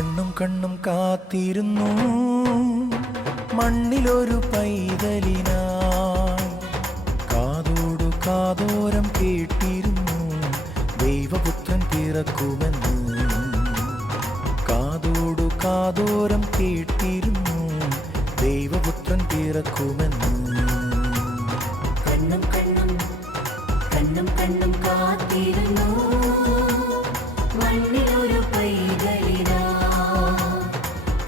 കണ്ണും കണ്ണും കാത്തിരുന്നു മണ്ണിലൊരു പൈതലിനായി. കാതോടു കാതോരം കേട്ടിരുന്നു ദൈവപുത്രൻ പിറക്കുമെന്ന്. കാതോടു കാതോരം കേട്ടിരുന്നു ദൈവപുത്രൻ പിറക്കുമെന്ന്. കണ്ണും കണ്ണും കണ്ണും കണ്ണും കാത്തിരുന്നു മണ്ണിലൊരു പൈതലിനാ.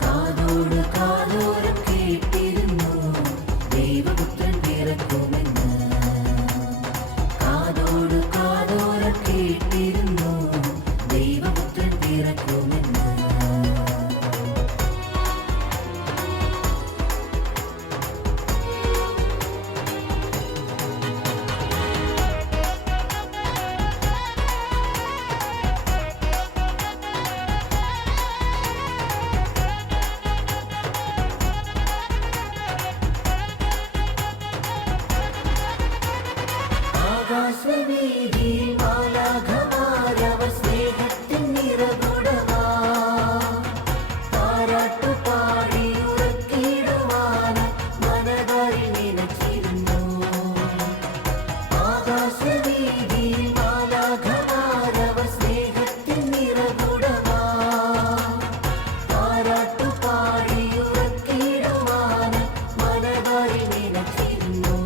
കാതോട് കാതോരം കേട്ടിരുന്നു ദൈവപുത്രൻ പിറക്കുമെന്ന്. കാതോട് കാതോരം കേട്ടിരുന്നു ദൈവപുത്രൻ പിറക്കുമെന്ന്. ആകാശവീതിയിൽ മാലാഖമാരവർ സ്നേഹത്തിൻ നിറകുടമാ. താരാട്ടുപാടി ഉറക്കിടുവാനായി മനതാരിൽ നിനച്ചിരുന്നു. ആകാശവീതിയിൽ മാലാഖമാരവർ സ്നേഹത്തിൻ നിറകുടമാ. താരാട്ടുപാടി ഉറക്കിടുവാനായി മനതാരിൽ നിനച്ചിരുന്നു.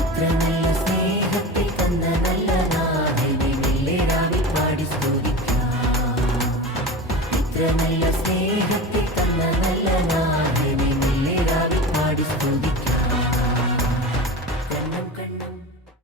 ഇത്ര നല്ല സ്നേഹത്തെ തന്ന നല്ല നാഥനെ മെല്ലെരാവിൽ പാടി സ്തുതിക്കാം. ഇത്ര നല്ല സ്നേഹത്തെ തന്ന നല്ല നാഥനെ